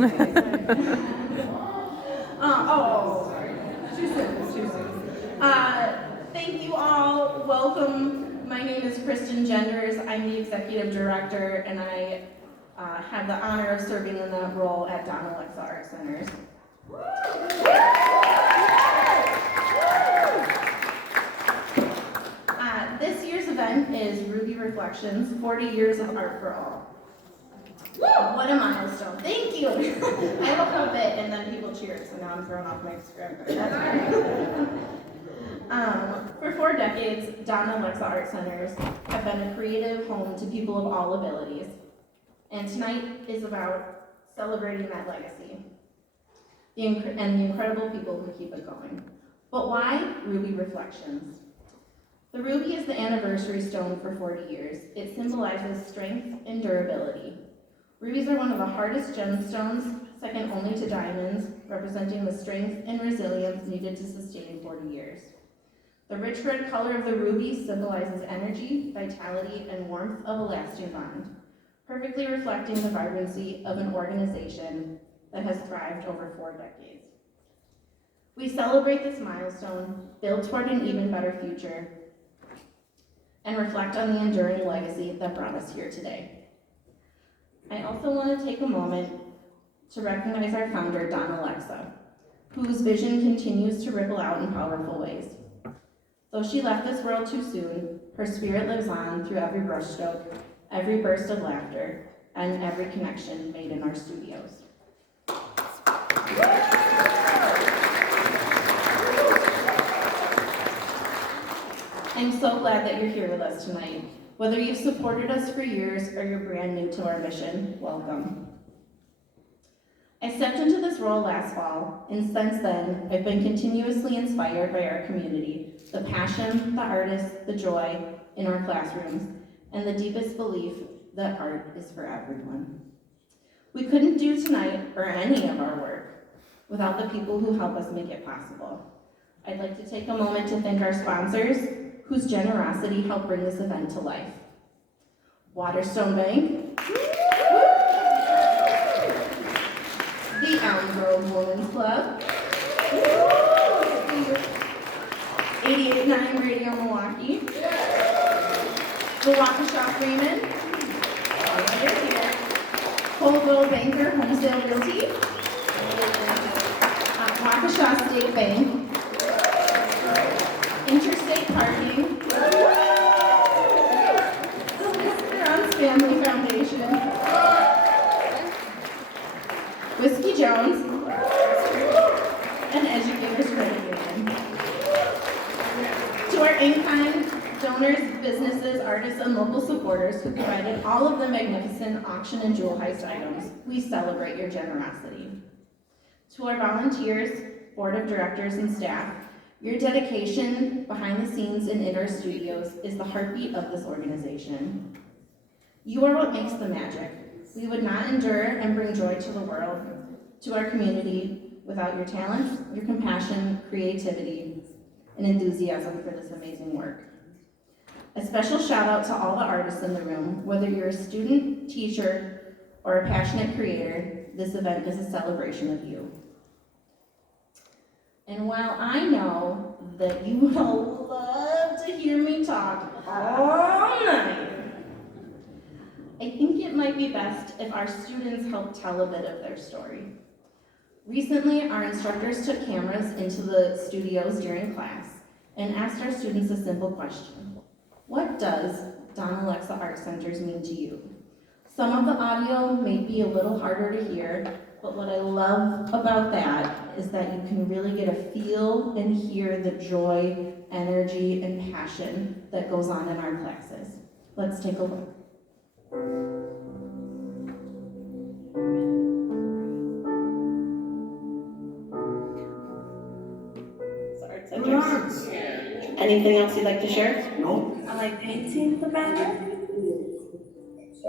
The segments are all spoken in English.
Too soon. Thank you all. Welcome. My name is Kristen Genders. I'm the executive director, and I have the honor of serving in that role at DLAC Art Centers. This year's event is Ruby Reflections, 40 Years of Art for All. What a milestone. Thank you. I looked up it and then people cheered, so now I'm thrown off my script. That's for 4 decades, DLAC Art Centers have been a creative home to people of all abilities. And tonight is about celebrating that legacy and the incredible people who keep it going. But why Ruby Reflections? The ruby is the anniversary stone for 40 years. It symbolizes strength and durability. Rubies are one of the hardest gemstones, second only to diamonds, representing the strength and resilience needed to sustain 40 years. The rich red color of the ruby symbolizes energy, vitality, and warmth of a lasting bond, perfectly reflecting the vibrancy of an organization that has thrived over 4 decades. We celebrate this milestone, build toward an even better future, and reflect on the enduring legacy that brought us here today. I also want to take a moment to recognize our founder, DLAC, whose vision continues to ripple out in powerful ways. Though she left this world too soon, her spirit lives on through every brushstroke, every burst of laughter, and every connection made in our studios. I'm so glad that you're here with us tonight. Whether you've supported us for years or you're brand new to our mission, welcome. I stepped into this role last fall, and since then, I've been continuously inspired by our community, the passion, the artists, the joy in our classrooms, and the deepest belief that art is for everyone. We couldn't do tonight, or any of our work, without the people who help us make it possible. I'd like to take a moment to thank our sponsors, whose generosity helped bring this event to life. Waterstone Bank, the Elm Grove Women's Club, 88.9 Radio Milwaukee, the Waukesha Freeman, Colville Banker Homesdale Realty, Waukesha State Bank, Interstate Parking, the Listerons Family Foundation, Whiskey Jones, and Educators Credit Union. To our in-kind donors, businesses, artists, and local supporters who provided all of the magnificent auction and jewel heist items, we celebrate your generosity. To our volunteers, board of directors, and staff, your dedication behind the scenes and in our studios is the heartbeat of this organization. You are what makes the magic. We would not endure and bring joy to the world, to our community, without your talents, your compassion, creativity, and enthusiasm for this amazing work. A special shout out to all the artists in the room. Whether you're a student, teacher, or a passionate creator, this event is a celebration of you. And while I know that you would all love to hear me talk all night, I think it might be best if our students help tell a bit of their story. Recently, our instructors took cameras into the studios during class and asked our students a simple question. What does DLAC Art Centers mean to you? Some of the audio may be a little harder to hear, but what I love about that is that you can really get a feel and hear the joy, energy, and passion that goes on in our classes. Let's take a look. Art Centers. Anything else you'd like to share? No. I like painting the better,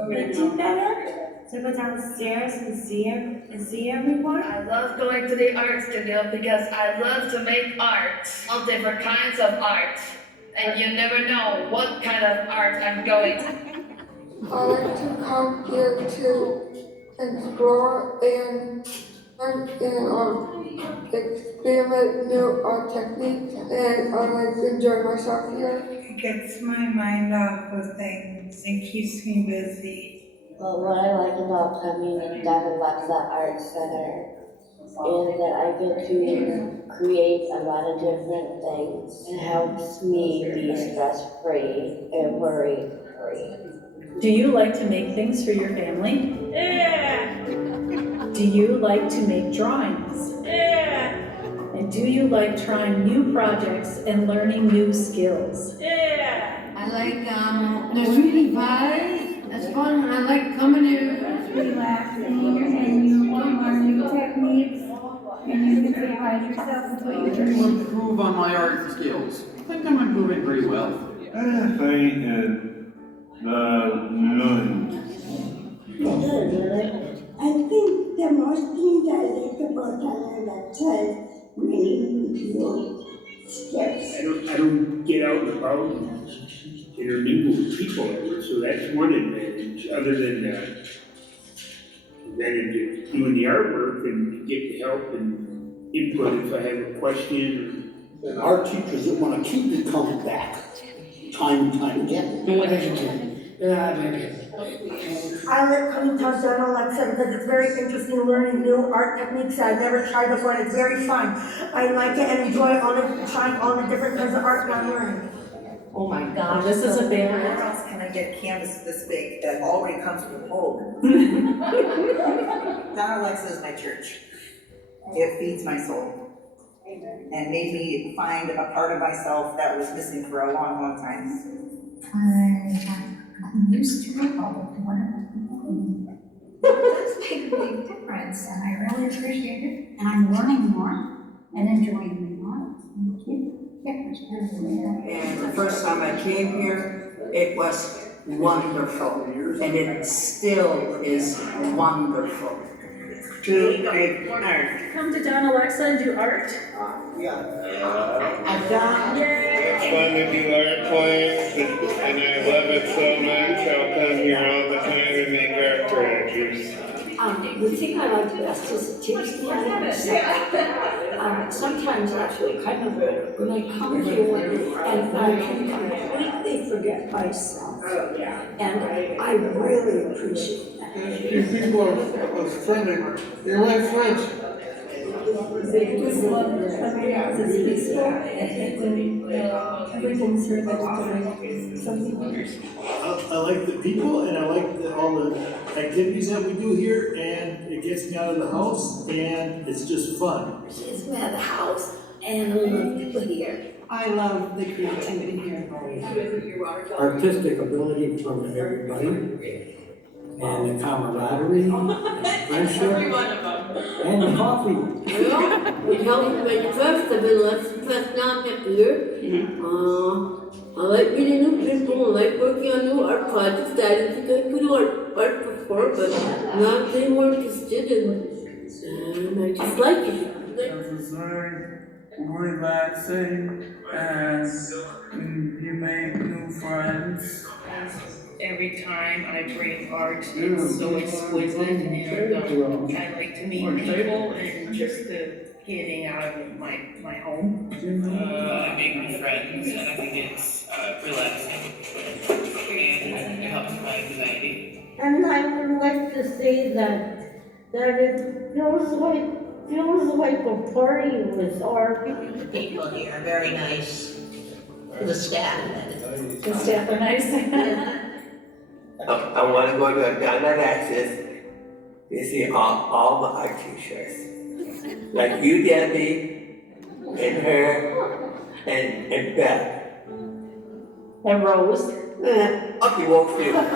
painting better, to go downstairs and see everyone. I love going to the art studio because I love to make art, all different kinds of art. And you never know what kind of art I'm going to. I like to come here to explore and learn experiment new techniques, and I like to enjoy myself here. It gets my mind off of things and keeps me busy. Well, what I like about coming in DLAC Art Center is that I get to create a lot of different things. It helps me be stress-free and worry-free. Do you like to make things for your family? Yeah. Do you like to make drawings? Yeah. And do you like trying new projects and learning new skills? Yeah. I like the 3D vibes. That's fun. I like coming in. Relaxing and you can learn new techniques and you can surprise yourself with what you To do. improve on my art skills. I think I'm improving pretty well. I think the most thing that I like about DLAC is meeting new skills. I don't get out and about and intermingle with people ever, so that's one advantage, other than the advantage of doing the artwork and get the help and input if I have a question. Our teachers that want to keep you coming back, time and time again. I like coming to DLAC because it's very interesting learning new art techniques I've never tried before, and it's very fun. I like it and enjoy trying all the different kinds of art I'm learning. Oh my Well, gosh. this is a Where banner. else can I get canvas this big that already comes with a hole? DLAC is my church. It feeds my soul. And made me find a part of myself that was missing for a long, long time. I'm used to it all the time. It does make a big difference and I really appreciate it. And I'm learning more and enjoying more. Thank you. And the first time I came here, it was wonderful. And it still is wonderful. To make art. Come to DLAC and do art? I've got. It's fun to do art claims, and I love it so much. I'll come here all the time and make art projects. The thing I like best is the tasting sometimes I feel kind of weird when I come here and I can completely forget myself. And I really appreciate that. You people are friendly. You're my friends. Just love it. I mean, it's peaceful and everything's here that's doing something. I like the people and I like all the activities that we do here, and it gets me out of the house and it's just fun. It's me at the house and I love people here. I love the creativity here. Artistic ability from everybody, and the camaraderie, and friendship, and the coffee. It helps make trust a bit less stressed out here. I like meeting new people, I like working on new art projects that I didn't think I could art before, but now I'm getting more interested and I just like it. This is very relaxing, and you make new friends. Every time I bring art, it's so exquisite, and I like to meet people and just the getting out of my home. I make new friends, and I think it's relaxing, and it helps my anxiety. And I would like to say that it feels like a party with art. The people here are very nice. The staff, that is. The staff are nice. I want to go to a DLAC to see all the art teachers. Like you, Debbie, and her, and Beth. And Rose. Okay, won't see. Because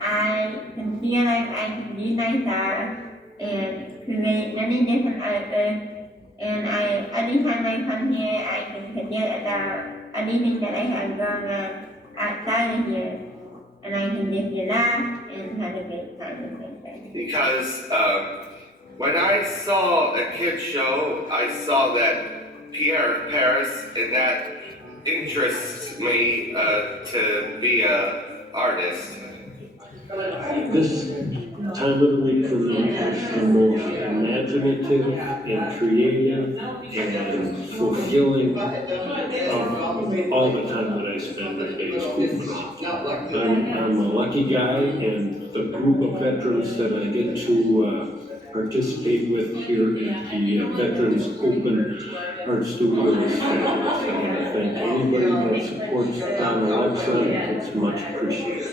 I can feel like I can be myself and create many different artworks. And anytime I come here, I can forget about anything that I have going on outside of here. And I can just relax and have a great time with my friends. Because when I saw a kid show, I saw that Pierre Paris, and that interests me to be a artist. This time of the week for me is the most imaginative and creative and fulfilling of all the time that I spend at Day School drawing. I'm a lucky guy, and the group of veterans that I get to participate with here at the Veterans Open Art Studio is fabulous. I want to thank anybody that supports Don Alexa. It's much appreciated.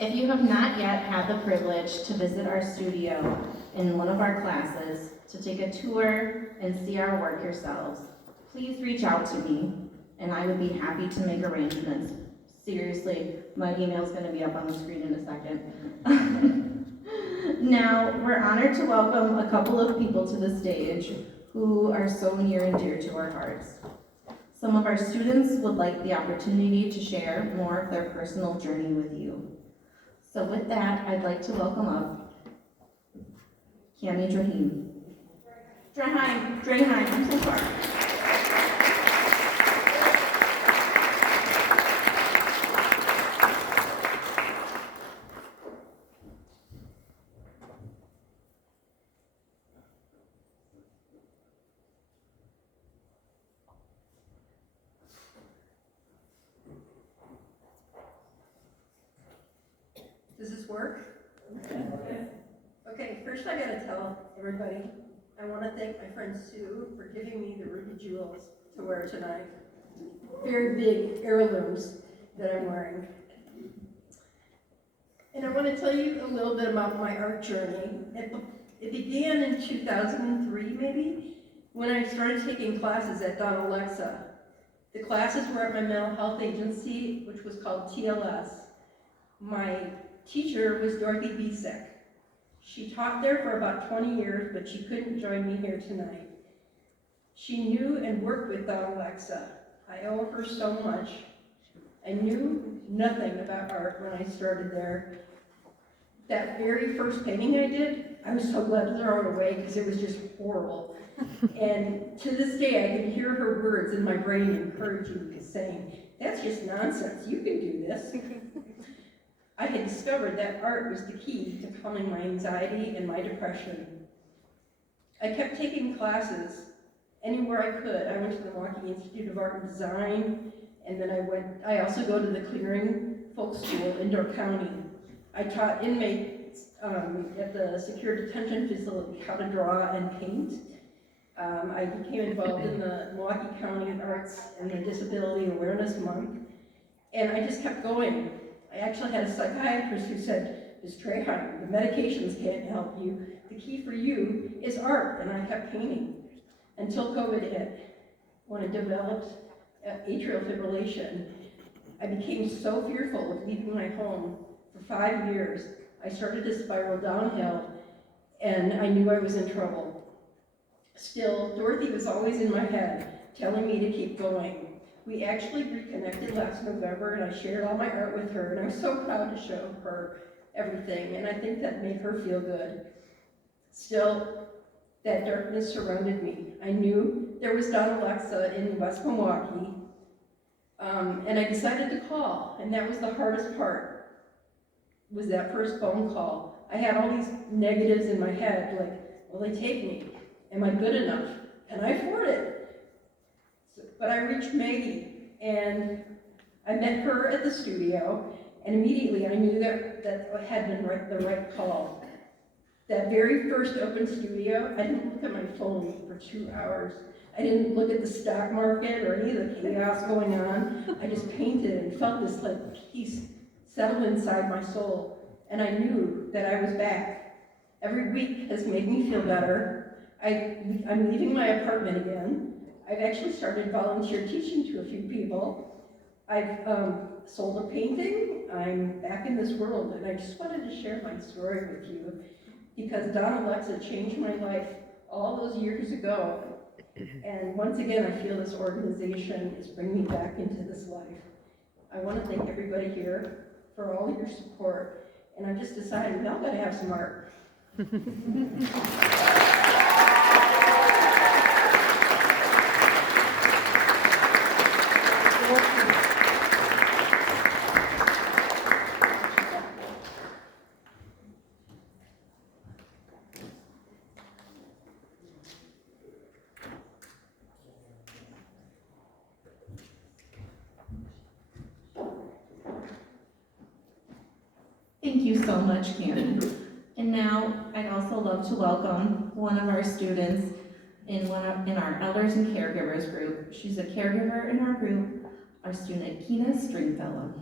If you have not yet had the privilege to visit our studio in one of our classes, to take a tour and see our work yourselves, please reach out to me and I would be happy to make arrangements. Seriously, my email's gonna be up on the screen in a second. Now, we're honored to welcome a couple of people to the stage who are so near and dear to our hearts. Some of our students would like the opportunity to share more of their personal journey with you. So with that, I'd like to welcome up Cami Drahim. Draheim, I'm so sorry. Does this work? Okay, first I gotta tell everybody, I wanna thank my friend Sue for giving me the ruby jewels to wear tonight. Very big heirlooms that I'm wearing. And I wanna tell you a little bit about my art journey. It began in 2003 maybe, when I started taking classes at Don Alexa. The classes were at my mental health agency, which was called TLS. My teacher was Dorothy Bisek. She taught there for about 20 years, but she couldn't join me here tonight. She knew and worked with Don Alexa. I owe her so much. I knew nothing about art when I started there. That very first painting I did, I was so glad to throw it away because it was just horrible. And to this day, I can hear her words in my brain encouraging me, saying, "That's just nonsense, you can do this." I had discovered that art was the key to calming my anxiety and my depression. I kept taking classes anywhere I could. I went to the Milwaukee Institute of Art and Design, and then I also go to the Clearing Folk School in Door County. I taught inmates at the secure detention facility how to draw and paint. I became involved in the Milwaukee County Arts and the Disability Awareness Month, and I just kept going. I actually had a psychiatrist who said, "Ms. Draheim, the medications can't help you. The key for you is art," and I kept painting until COVID hit. When I developed atrial fibrillation, I became so fearful of leaving my home. For 5 years, I started to spiral downhill, and I knew I was in trouble. Still, Dorothy was always in my head, telling me to keep going. We actually reconnected last November, and I shared all my art with her, and I'm so proud to show her everything, and I think that made her feel good. Still, that darkness surrounded me. I knew there was Don Alexa in West Milwaukee, and I decided to call, and that was the hardest part, was that first phone call. I had all these negatives in my head, like, will they take me? Am I good enough? Can I afford it? But I reached Maggie, and I met her at the studio, and immediately I knew that had been the right call. That very first open studio, I didn't look at my phone for 2 hours. I didn't look at the stock market or any of the chaos going on. I just painted and felt this like peace settle inside my soul, and I knew that I was back. Every week has made me feel better. I'm leaving my apartment again. I've actually started volunteer teaching to a few people. I've sold a painting. I'm back in this world, and I just wanted to share my story with you because Don Alexa changed my life all those years ago. And once again, I feel this organization is bringing me back into this life. I want to thank everybody here for all your support And I just decided, y'all gotta have some art. Thank you so much, Karen. And now I'd also love to welcome one of our students in our elders and caregivers group. She's a caregiver in our group, our student Keena Stringfellow.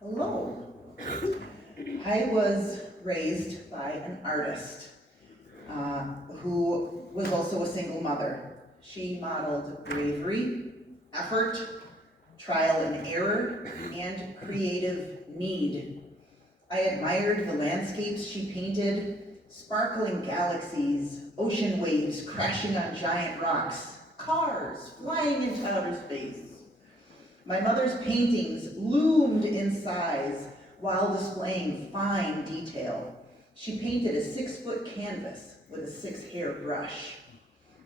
Hello. I was raised by an artist who was also a single mother. She modeled bravery, effort, trial and error, and creative need. I admired the landscapes she painted, sparkling galaxies, ocean waves crashing on giant rocks, cars flying into outer space. My mother's paintings loomed in size while displaying fine detail. She painted a 6-foot canvas with a 6-hair brush.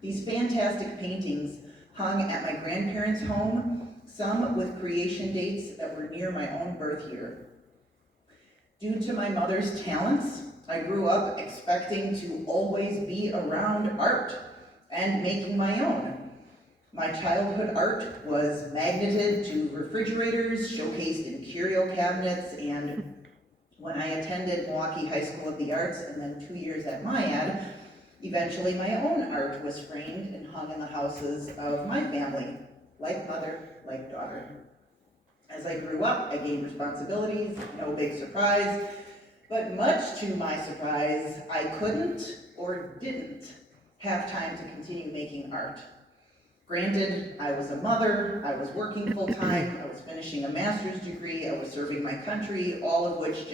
These fantastic paintings hung at my grandparents' home, some with creation dates that were near my own birth year. Due to my mother's talents, I grew up expecting to always be around art and making my own. My childhood art was magneted to refrigerators, showcased in curio cabinets, and when I attended Milwaukee High School of the Arts and then 2 years at MIAD, eventually my own art was framed and hung in the houses of my family, like mother, like daughter. As I grew up, I gained responsibilities, no big surprise, but much to my surprise, I couldn't or didn't have time to continue making art. Granted, I was a mother, I was working full-time, I was finishing a master's degree, I was serving my country, all of which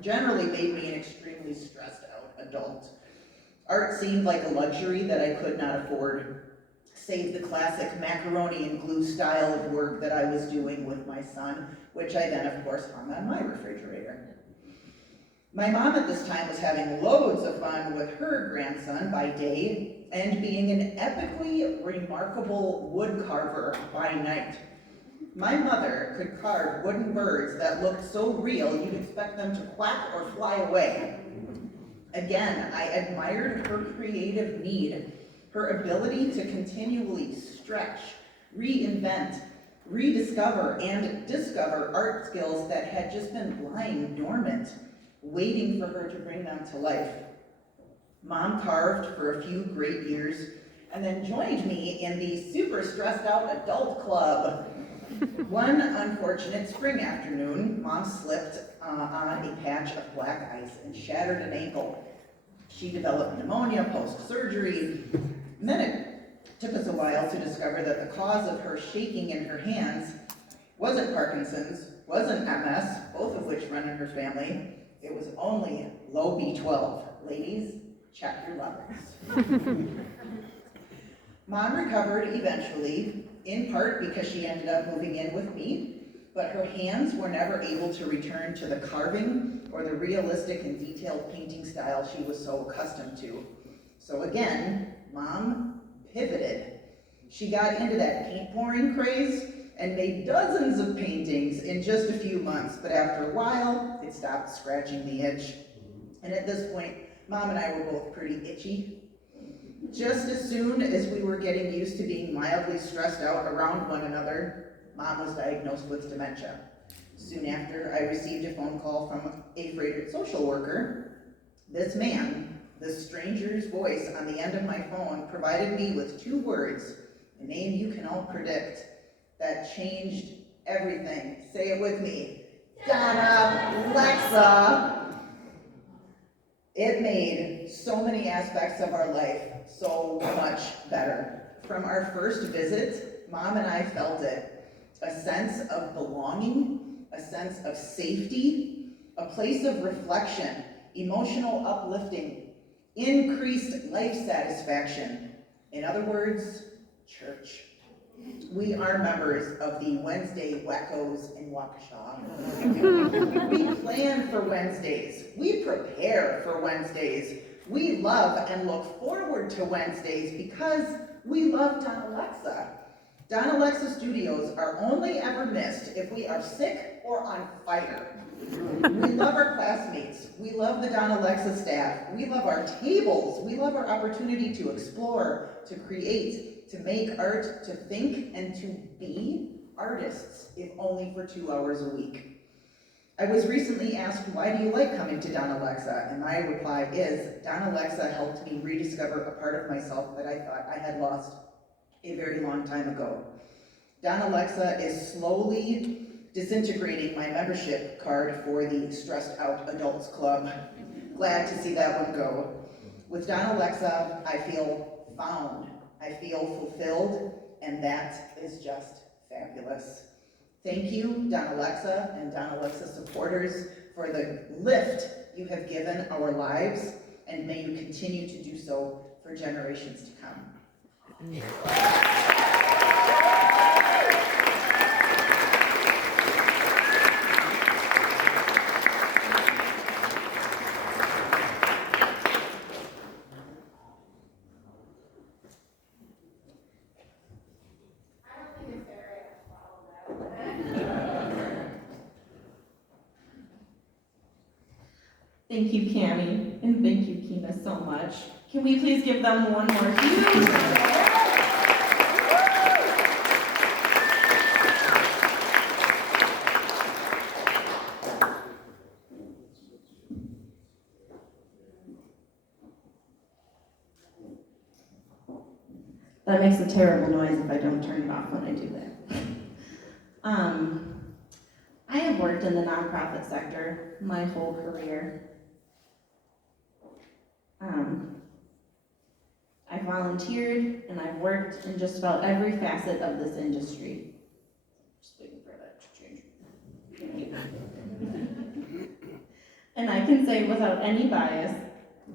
generally made me an extremely stressed out adult. Art seemed like a luxury that I could not afford, save the classic macaroni and glue style of work that I was doing with my son, which I then of course hung on my refrigerator. My mom at this time was having loads of fun with her grandson by day and being an epically remarkable wood carver by night. My mother could carve wooden birds that looked so real you'd expect them to quack or fly away. Again, I admired her creative need, her ability to continually stretch, reinvent, rediscover, and discover art skills that had just been lying dormant, waiting for her to bring them to life. Mom carved for a few great years and then joined me in the super stressed out adult club. One unfortunate spring afternoon, Mom slipped on a patch of black ice and shattered an ankle. She developed pneumonia post-surgery, and then it took us a while to discover that the cause of her shaking in her hands wasn't Parkinson's, wasn't MS, both of which run in her family. It was only low B12. Ladies, check your levels. Mom recovered eventually, in part because she ended up moving in with me, but her hands were never able to return to the carving or the realistic and detailed painting style she was so accustomed to. So again, Mom pivoted. She got into that paint pouring craze and made dozens of paintings in just a few months, but after a while, it stopped scratching the itch. And at this point, Mom and I were both pretty itchy. Just as soon as we were getting used to being mildly stressed out around one another, Mom was diagnosed with dementia. Soon after, I received a phone call from a Freighted social worker. This man, this stranger's voice on the end of my phone, provided me with 2 words, a name you can all predict, that changed everything. Say it with me. Donna Lexa. It made so many aspects of our life so much better. From our first visit, Mom and I felt it. A sense of belonging, a sense of safety, a place of reflection, emotional uplifting, increased life satisfaction, In other words, church. We are members of the Wednesday Wackos in Waukesha. We plan for Wednesdays. We prepare for Wednesdays. We love and look forward to Wednesdays because we love Don Alexa. Don Alexa Studios are only ever missed if we are sick or on fire. We love our classmates. We love the Don Alexa staff. We love our tables. We love our opportunity to explore, to create, to make art, to think, and to be artists, if only for 2 hours a week. I was recently asked, why do you like coming to Don Alexa? And my reply is, Don Alexa helped me rediscover a part of myself that I thought I had lost a very long time ago. Don Alexa is slowly disintegrating my membership card for the Stressed Out Adults Club. Glad to see that one go. With Don Alexa, I feel found, I feel fulfilled, and that is just fabulous. Thank you, Don Alexa and Don Alexa supporters, for the lift you have given our lives, and may you continue to do so for generations to come. Thank you, Cammie, and thank you, Kina, so much. Can we please give them one more huge round of applause? That makes a terrible noise if I don't turn it off when I do that. I have worked in the nonprofit sector my whole career. I volunteered and I've worked in just about every facet of this industry. Just waiting for that to change. And I can say without any bias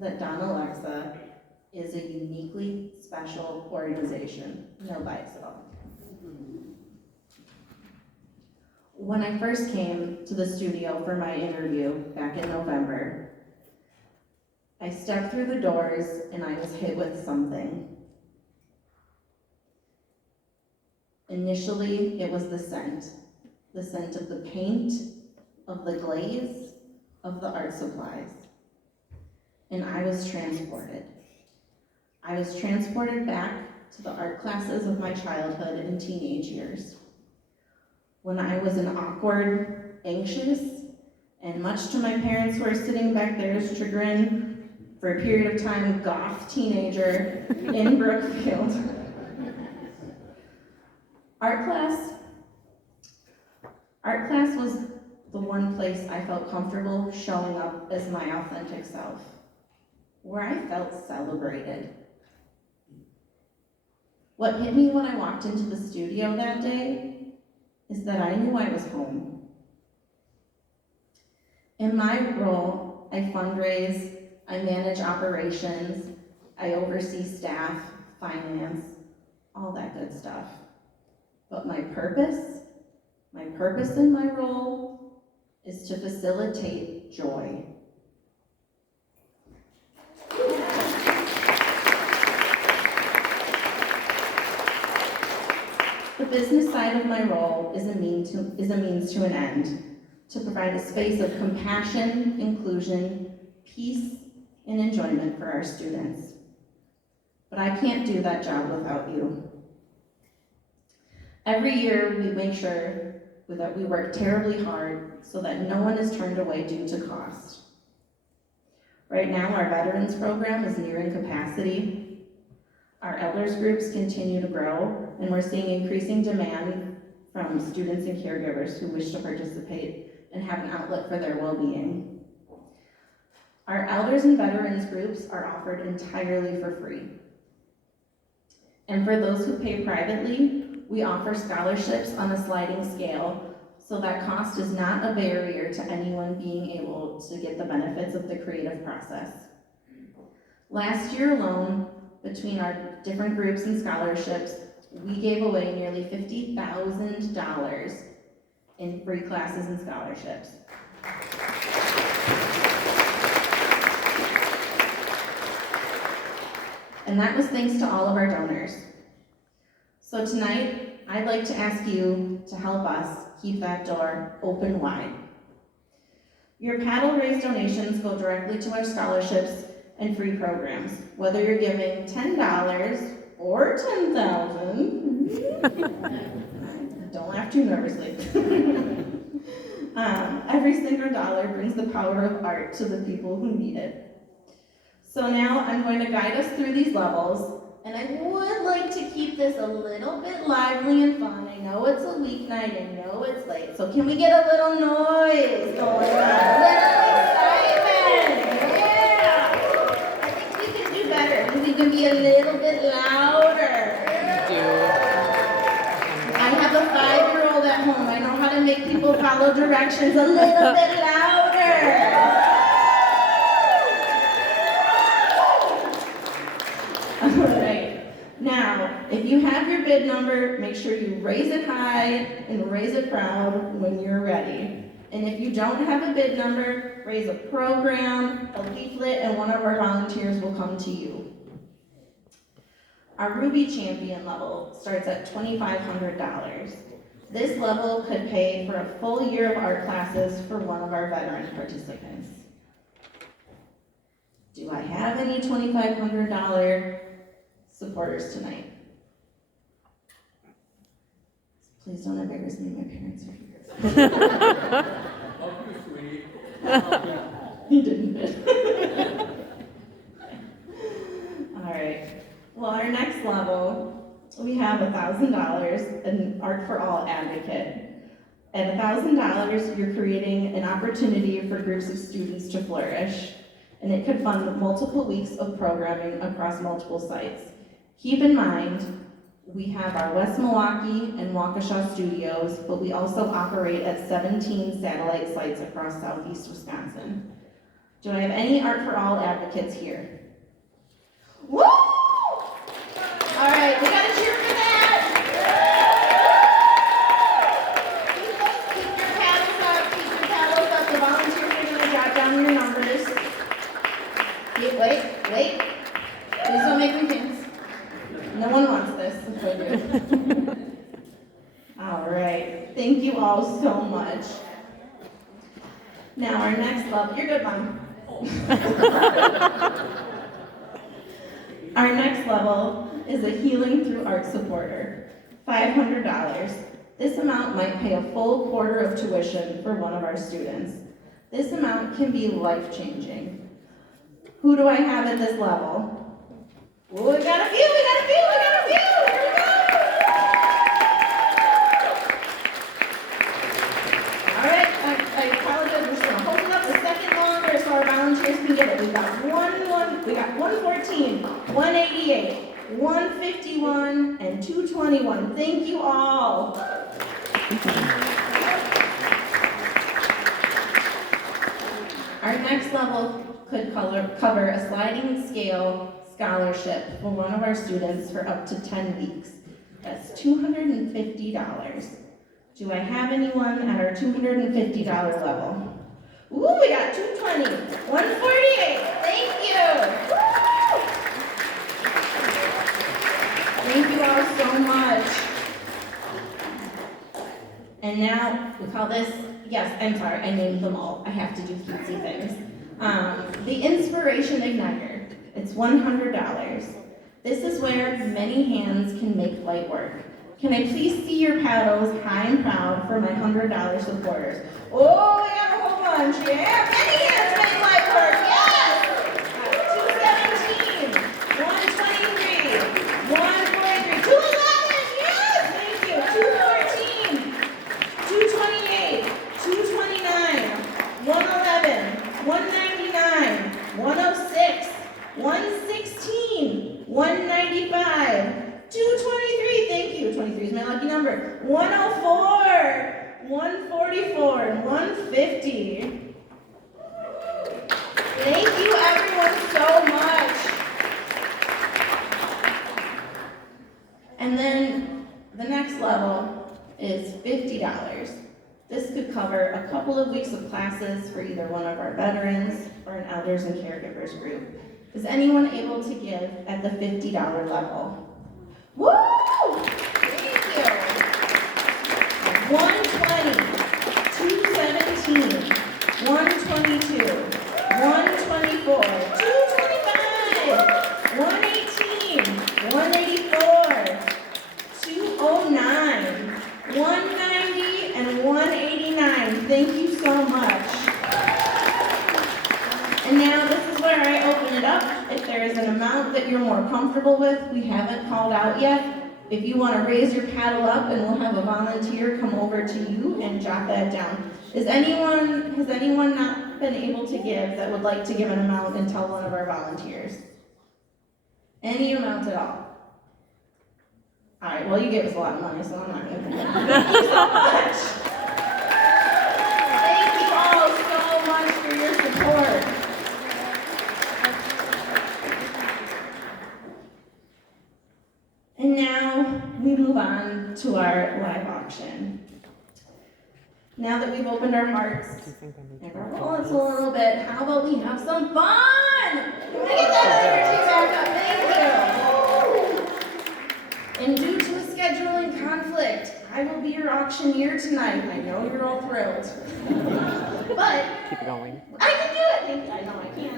that Don Alexa is a uniquely special organization. No bias at all. When I first came to the studio for my interview back in November, I stepped through the doors and I was hit with something. Initially, it was the scent of the paint, of the glaze, of the art supplies. And I was transported. I was transported back to the art classes of my childhood and teenage years, when I was an awkward, anxious, and much to my parents who are sitting back there's chagrin, for a period of time, goth teenager in Brookfield. Art class was the one place I felt comfortable showing up as my authentic self, where I felt celebrated. What hit me when I walked into the studio that day is that I knew I was home. In my role, I fundraise, I manage operations, I oversee staff, finance, all that good stuff. But my purpose in my role is to facilitate joy. The business side of my role is a means to an end, to provide a space of compassion, inclusion, peace, and enjoyment for our students. But I can't do that job without you. Every year, we make sure that we work terribly hard so that no one is turned away due to cost. Right now, our veterans program is nearing capacity. Our elders groups continue to grow, and we're seeing increasing demand from students and caregivers who wish to participate and have an outlet for their well-being. Our elders and veterans groups are offered entirely for free. And for those who pay privately, we offer scholarships on a sliding scale, so that cost is not a barrier to anyone being able to get the benefits of the creative process. Last year alone, between our different groups and scholarships, we gave away nearly $50,000 in free classes and scholarships. And that was thanks to all of our donors. So tonight, I'd like to ask you to help us keep that door open wide. Your paddle raise donations go directly to our scholarships and free programs. Whether you're giving $10 or $10,000, don't laugh too nervously. Every single dollar brings the power of art to the people who need it. So now I'm going to guide us through these levels, and I would like to keep this a little bit lively and fun. I know it's a weeknight, I know it's late, so can we get a little noise going on? A little excitement, yeah! I think we can do better. We can be a little bit louder. I have a 5-year-old at home. I know how to make people follow directions a little bit louder. All right. Now, if you have your bid number, make sure you raise it high and raise it proud when you're ready. And if you don't have a bid number, raise a program, a leaflet, and one of our volunteers will come to you. Our Ruby Champion level starts at $2,500. This level could pay for a full year of art classes for one of our veteran participants. Do I have any $2,500 supporters tonight? Please don't embarrass me, my parents are here. He didn't bid. All right. Well, our next level, we have $1,000, an Art for All advocate. At $1,000, you're creating an opportunity for groups of students to flourish, and it could fund multiple weeks of programming across multiple sites. Keep in mind, we have our West Milwaukee and Waukesha studios, but we also operate at 17 satellite sites across southeast Wisconsin. Do I have any Art for All advocates here? Woo! All right, we gotta cheer for that! Keep your paddles up, keep your paddles up. The volunteers are gonna jot down your numbers. Wait. Please don't make me dance. No one wants this. All right, thank you all so much. Now our next level, you're good, Mom. Our next level is a Healing Through Art supporter, $500. This amount might pay a full quarter of tuition for one of our students. This amount can be life-changing. Who do I have at this level? Oh, we got a few! Here we go! All right, I apologize, we're just gonna hold it up a second longer so our volunteers can get it. We got 114, 188, 151, and 221. Thank you all. Our next level could cover a sliding scale scholarship for one of our students for up to 10 weeks. That's $250. Do I have anyone at our $250 level? Ooh, we got 220, 148, thank you. Woo! Thank you all so much. And now, we call this, yes, I'm sorry, I named them all. I have to do cutesy things. The Inspiration Igniter, it's $100. This is where many hands can make light work. Can I please see your paddles high and proud for my $100 supporters? Oh, we got a whole bunch, yeah, many hands make light work, yes! 217, 123, 143, 211, yes, thank you, 214, 228, 229, 111, 199, 106, 116, 195, 223, thank you, 23 is my lucky number, 104, 144, and 150. Thank you everyone so much. And then the next level is $50. This could cover a couple of weeks of classes for either one of our veterans or an elders and caregivers group. Is anyone able to give at the $50 level? Woo! Thank you. 120, 217, 122, 124, 225, 118, 184, 209, 190, and 189. Thank you so much. And now this is where I open it up. If there is an amount that you're more comfortable with, we haven't called out yet. If you want to raise your paddle up and we'll have a volunteer come over to you and jot that down. Has anyone not been able to give that would like to give an amount and tell one of our volunteers? Any amount at all? All right, well, you gave us a lot of money, so I'm not going to do that. Thank you so much. Thank you all so much for your support. And now we move on to our live auction. Now that we've opened our hearts and our wallets a little bit, how about we have some fun? Can we get that energy back up? Thank you. And due to a scheduling conflict, I will be your auctioneer tonight. I know you're all thrilled. But keep going. I can do it. I know I can.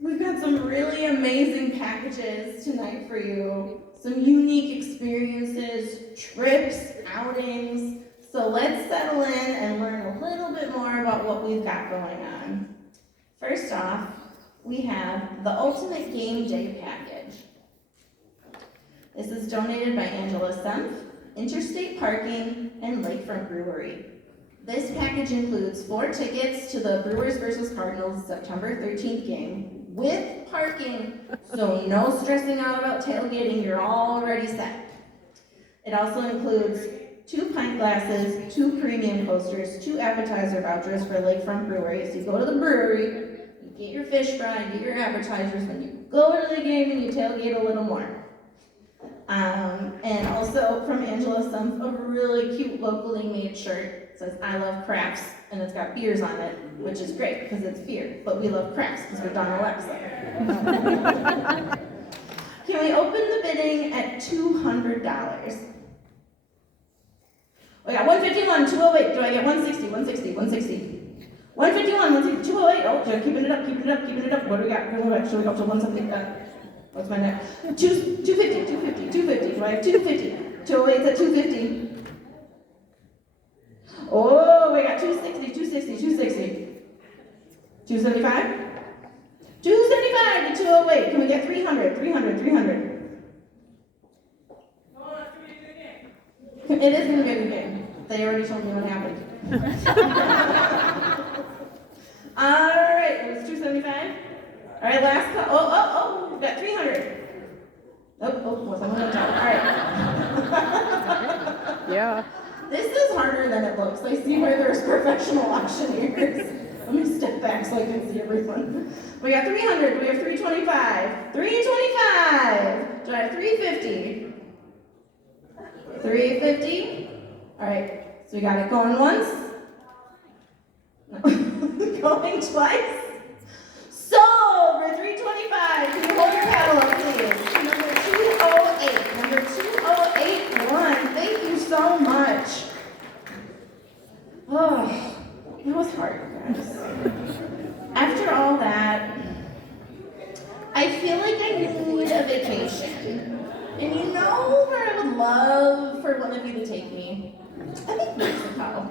We've got some really amazing packages tonight for you. Some unique experiences, trips, outings. So let's settle in and learn a little bit more about what we've got going on. First off, we have the Ultimate Game Day Package. This is donated by Angela Semp, Interstate Parking, and Lakefront Brewery. This package includes 4 tickets to the Brewers vs. Cardinals September 13th game with parking, so no stressing out about tailgating, you're already set. It also includes 2 pint glasses, 2 premium coasters, 2 appetizer vouchers for Lakefront Brewery. So you go to the brewery, you get your fish fry, get your appetizers, then you go to the game and you tailgate a little more. And also from Angela Semp, a really cute locally made shirt. It says, I love crafts, and it's got beers on it, which is great because it's beer, but we love crafts because we're Don Alexa. Can we open the bidding at $200? We got 151, 208, do I get 160, 160, 160? 151, 160, 208, oh, keeping it up, keeping it up, keeping it up. What do we got? Should we go up to 170? What's my next? 250, 250, 250, do I have 250? 208 at 250. Oh, we got 260, 260, 260. 275? 275 to 208. Can we get 300, 300, 300? It is going to be a good game. They already told me what happened. All right, it was 275. All right, last call. Oh, we've got 300. Oh, someone on top. All right. Yeah. This is harder than it looks. I see where there's professional auctioneers. Let me step back so I can see everyone. We got 300. We have 325. 325. Do I have 350? 350. All right. So we got it going once. Going twice. Sold for 325. Can you hold your paddle up, please? Number 208. Number 2081. Thank you so much. Oh, it was hard, guys. After all that, I feel like I need a vacation. And you know where I would love for one of you to take me? I think Mexico.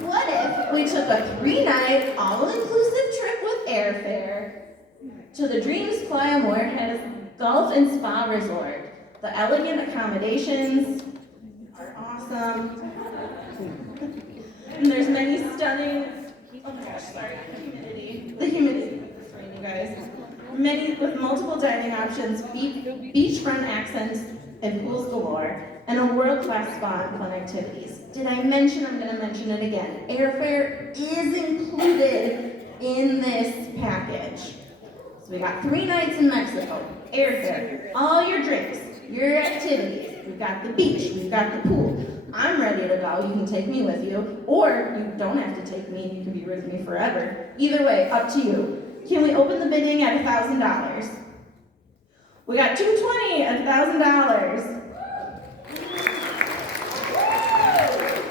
What if we took a 3-night, all-inclusive trip with airfare to the Dreams Playa Mujeres Golf and Spa Resort? The elegant accommodations are awesome. And there's many stunning, oh my gosh, sorry, the humidity, sorry you guys. Many with multiple dining options, beachfront accents, and pools galore, and a world-class spa and fun activities. Did I mention, I'm gonna mention it again, airfare is included in this package. So we got 3 nights in Mexico, airfare, all your drinks, your activities. We've got the beach, we've got the pool. I'm ready to go, you can take me with you, or you don't have to take me, you can be with me forever. Either way, up to you. Can we open the bidding at $1,000? We got 220 at $1,000.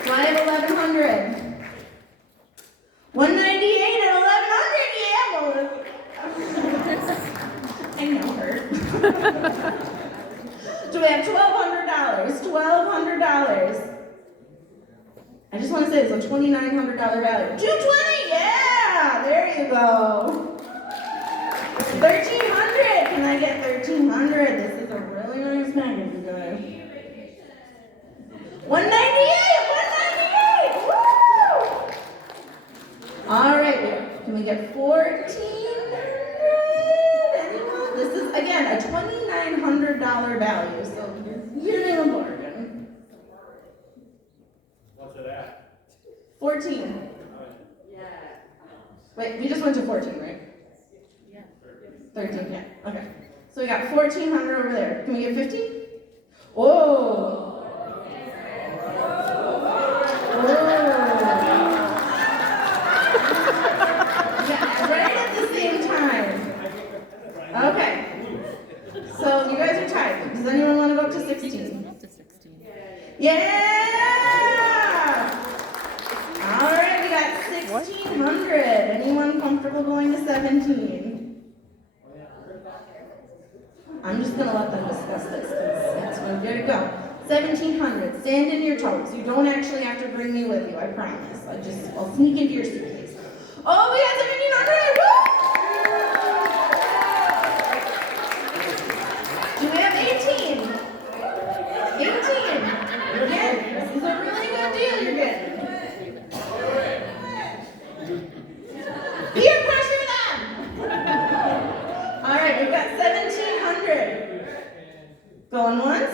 Do I have 1,100? 198 at 1,100, yeah, I know her. Do we have $1,200? $1,200. I just want to say it's a $2,900 value. 220, yeah, there you go. 1,300, can I get 1,300? This is a really nice package, you guys. 198, 198, woo! All right, can we get 1,400? Anyone? This is, again, a $2,900 value, so you're getting a bargain. What's it at? 14. Wait, we just went to 14, right? 13, yeah, okay. So we got 1,400 over there. Can we get 15? Whoa! Yeah, right at the same time. Okay. So you guys are tied. Does anyone want to go up to 16? Yeah! All right, we got 1,600. Anyone comfortable going to 17? I'm just gonna let them discuss this because it's good to go. 1,700. Stand in your toes. You don't actually have to bring me with you. I promise. I'll sneak into your suitcase. Oh, we got 1,700. Woo! Do we have 18? 18. Again, this is a really good deal you're getting. Peer pressure them. All right, we've got 1,700. Going once.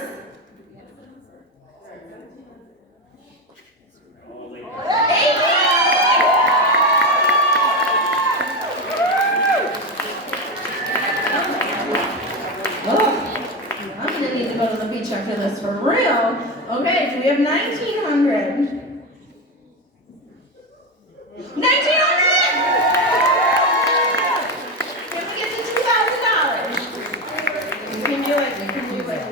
I'm gonna need to go to the beach after this for real. Okay, do we have 1,900? 1,900! Can we get to $2,000? We can do it, we can do it.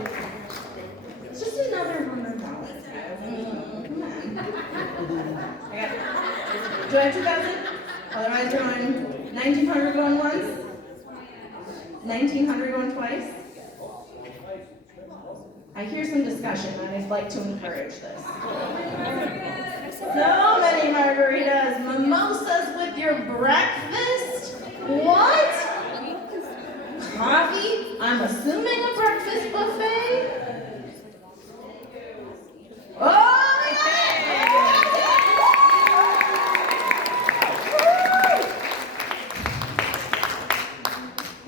It's just another $100. Come on. I got it. Do I have 2,000? Otherwise we're going 1,900 going once. 1,900 going twice. I hear some discussion and I'd like to encourage this. So many margaritas, mimosas with your breakfast? What? Coffee? I'm assuming a breakfast buffet? Oh my God!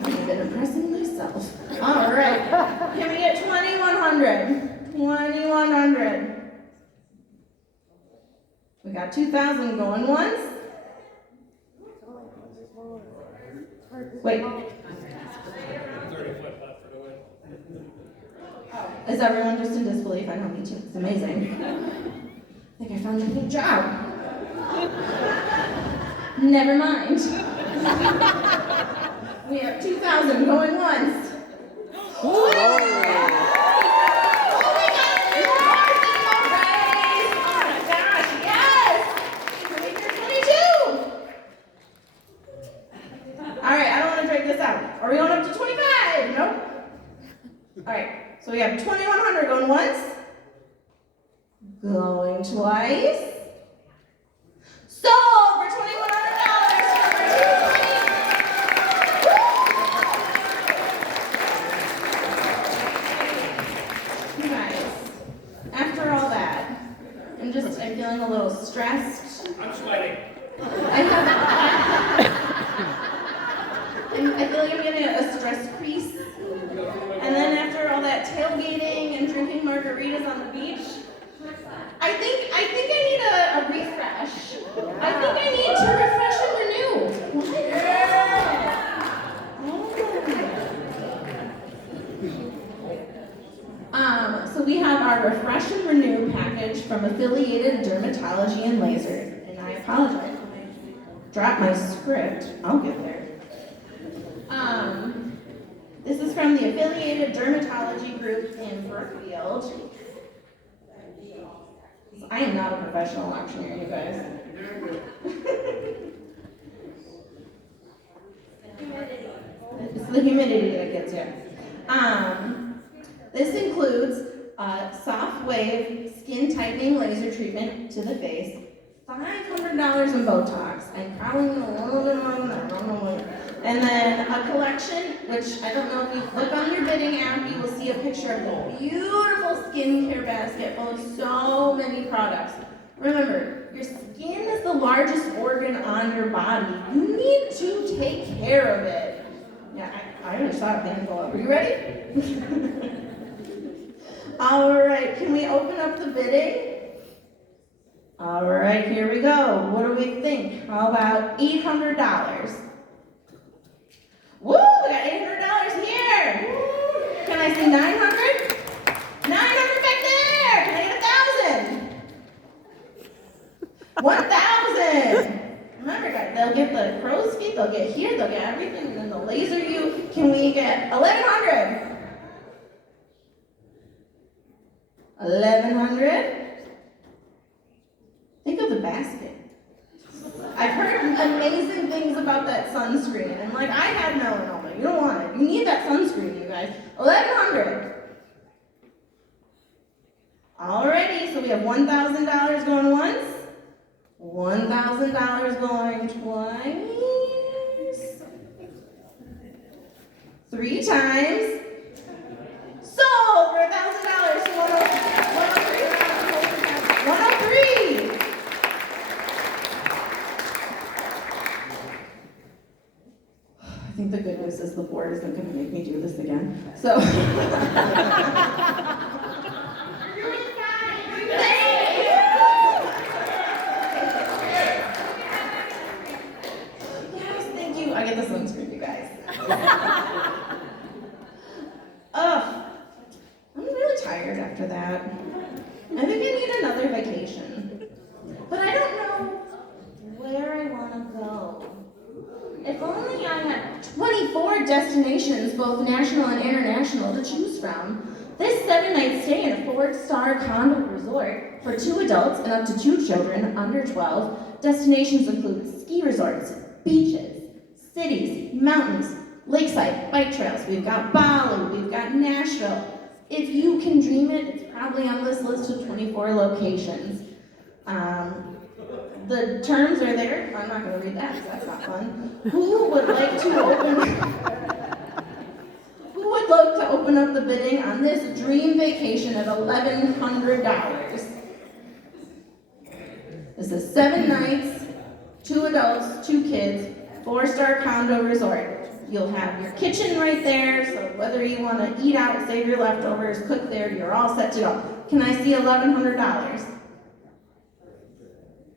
I've been impressing myself. All right. Can we get 2,100? 2,100. We got 2,000 going once. Wait. Is everyone just in disbelief? I know, me too. It's amazing. I think I found a new job. Never mind. We have 2,000 going once. Oh my God, new person already! Oh my gosh, yes! Can we do 22? All right, I don't want to drag this out. Are we going up to 25? Nope. All right, so we have 2,100 going once. Going twice. Sold for $2,100 for $220. You guys, after all that, I'm feeling a little stressed. I'm sweating. I feel like I'm getting a stress crease. And then after all that tailgating and drinking margaritas on the beach, I think I need a refresh. I think I need to refresh and renew. What? Oh from Affiliated Dermatology and Laser. And I apologize if I dropped my script. I'll get there. This is from the Affiliated Dermatology Group in Brookfield. I am not a professional auctioneer, you guys. It's the humidity that gets you. This includes soft wave skin tightening laser treatment to the face, $500 in Botox. I'm probably going to little bit more than that. I don't know what. And then a collection, which I don't know if you look on your bidding app, you will see a picture of the beautiful skincare basket full of so many products. Remember, your skin is the largest organ on your body. You need to take care of it. Yeah, I already saw a hand go up. Are you ready? All right, can we open up the bidding? All right, here we go. What do we think? How about $800? Woo, we got $800 here. Can I see 900? 900 back there. Can I get 1,000? 1,000. Remember, guys, they'll get the crow's feet, they'll get here, they'll get everything, and then they'll laser you. Can we get 1,100? 1,100? Think of the basket. I've heard amazing things about that sunscreen. I'm like, I have melanoma. You don't want it. You need that sunscreen, you guys. 1,100. Alrighty, so we have $1,000 going once. $1,000 going twice. 3 times. Sold for $1,000 to 103. I think the good news is the board isn't going to make me do this again. So. I get the sunscreen, you guys. Ugh, I'm really tired after that. I think I need another vacation. But I don't know where I want to go. If only I had 24 destinations, both national and international, to choose from. This 7-night stay in a 4-star condo resort for 2 adults and up to 2 children under 12. Destinations include ski resorts, beaches, cities, mountains, lakeside, bike trails. We've got Bali, we've got Nashville. If you can dream it, it's probably on this list of 24 locations. The terms are there. I'm not going to read that because that's not fun. Who would like to open up the bidding on this dream vacation at $1,100? This is 7 nights, 2 adults, 2 kids, 4-star condo resort. You'll have your kitchen right there, so whether you want to eat out, save your leftovers, cook there, you're all set to go. Can I see $1,100?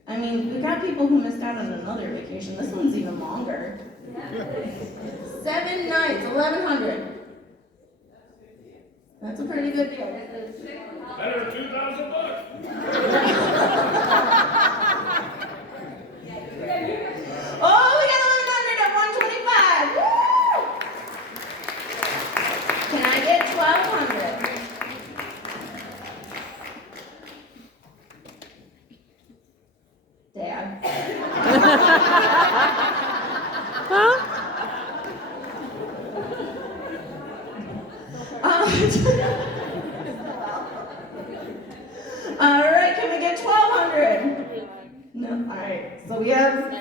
I mean, we got people who missed out on another vacation. This one's even longer. 7 nights, $1,100. That's a pretty good deal. Better than $2,000 bucks. Oh, we got 1,100 at 125. Woo! Can I get 1,200? Dad. All right, can we get 1,200? No, all right, so we have,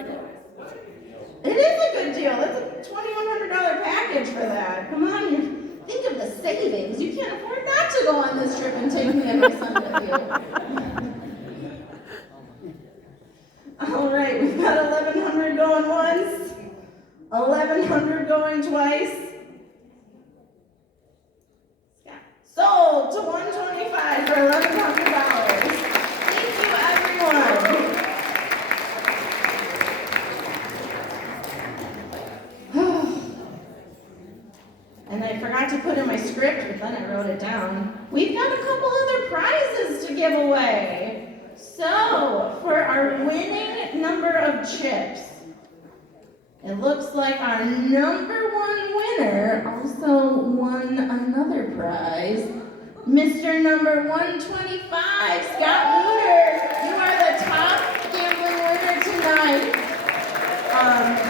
it is a good deal. That's a $2,100 package for that. Come on, think of the savings. You can't afford not to go on this trip and take me and my son with you. All right, we've got 1,100 going once, 1,100 going twice. Sold to 125 for $1,100. Thank you, everyone. And I forgot to put in my script, but then I wrote it down. We've got a couple other prizes to give away. So, for our winning number of chips, it looks like our number one winner also won another prize. Mr. number 125, Scott Luder, you are the top gambling winner tonight.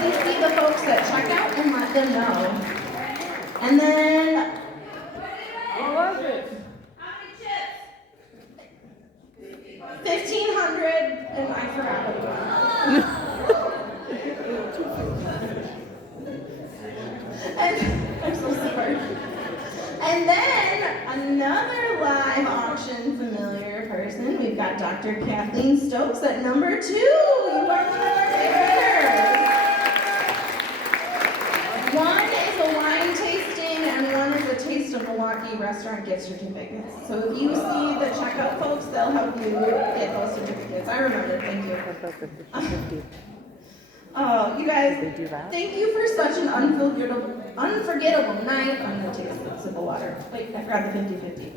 Please see the folks at checkout and let them know. And then, What was it? 1,500, and I forgot what it was. And, I'm so sorry. And then, another live auction familiar person, we've got Dr. Kathleen Stokes at number 2. You are one of our big winners. One is a wine tasting, and one is a Taste of Milwaukee restaurant gift certificates. So if you see the checkout folks, they'll help you get those certificates. I remember, thank you. Oh, you guys, thank you for such an unforgettable night. I'm gonna take a sip of water. Wait, I forgot the 50-50.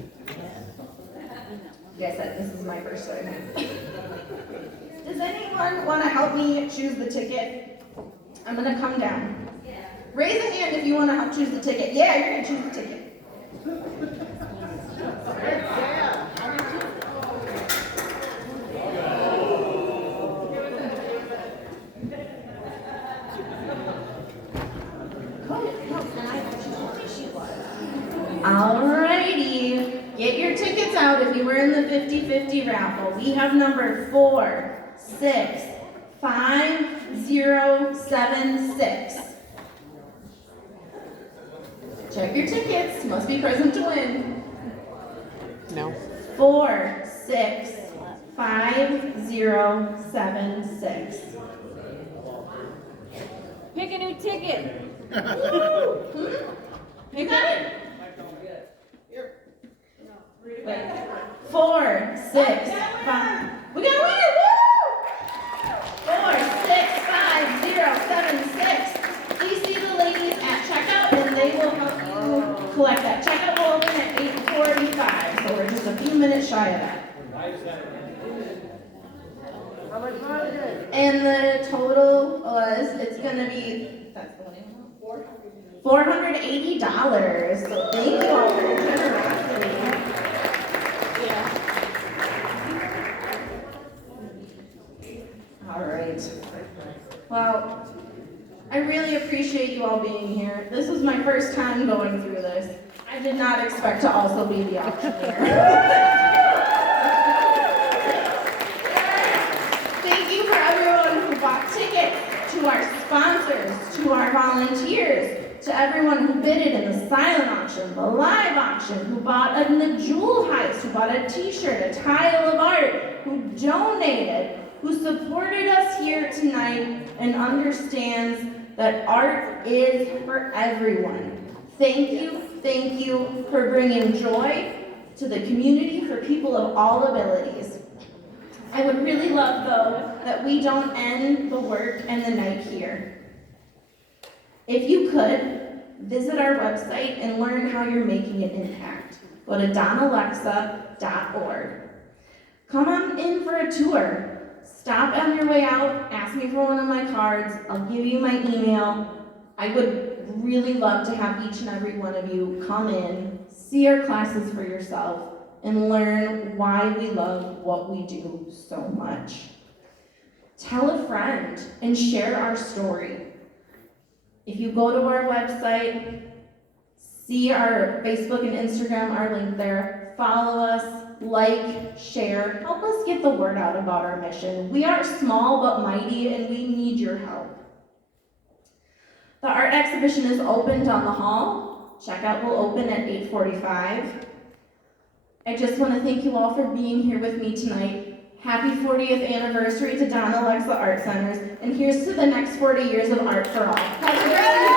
You guys said this is my first time. Does anyone want to help me choose the ticket? I'm gonna come down. Raise a hand if you want to help choose the ticket. Yeah, you're gonna choose the ticket. Alrighty, get your tickets out if you were in the 50-50 raffle. We have number 465-076. Check your tickets, must be present to win. No. 465-076. Pick a new ticket. You got it? Wait. 4, 6, 5. We got a winner! Woo! 465-076. Please see the ladies at checkout, and they will help you collect that. Checkout will open at 8:45, so we're just a few minutes shy of that. And the total was, it's gonna be, that's the winning one, $480. So thank you all for your generosity. Yeah. All right. Well, I really appreciate you all being here. This was my first time going through this. I did not expect to also be the auctioneer. Thank you for everyone who bought tickets, to our sponsors, to our volunteers, to everyone who bidded in the silent auction, the live auction, who bought in the jewel heist, who bought a t-shirt, a tile of art, who donated, who supported us here tonight and understands that art is for everyone. Thank you for bringing joy to the community for people of all abilities. I would really love, though, that we don't end the work and the night here. If you could, visit our website and learn how you're making an impact. Go to donalexa.org. Come on in for a tour. Stop on your way out, ask me for one of my cards, I'll give you my email. I would really love to have each and every one of you come in, see our classes for yourself, and learn why we love what we do so much. Tell a friend and share our story. If you go to our website, see our Facebook and Instagram are linked there, follow us, like, share, help us get the word out about our mission. We are small but mighty, and we need your help. The art exhibition is open down the hall. Checkout will open at 8:45. I just want to thank you all for being here with me tonight. Happy 40th anniversary to Don Alexa Art Centers, and here's to the next 40 years of art for all. Have a great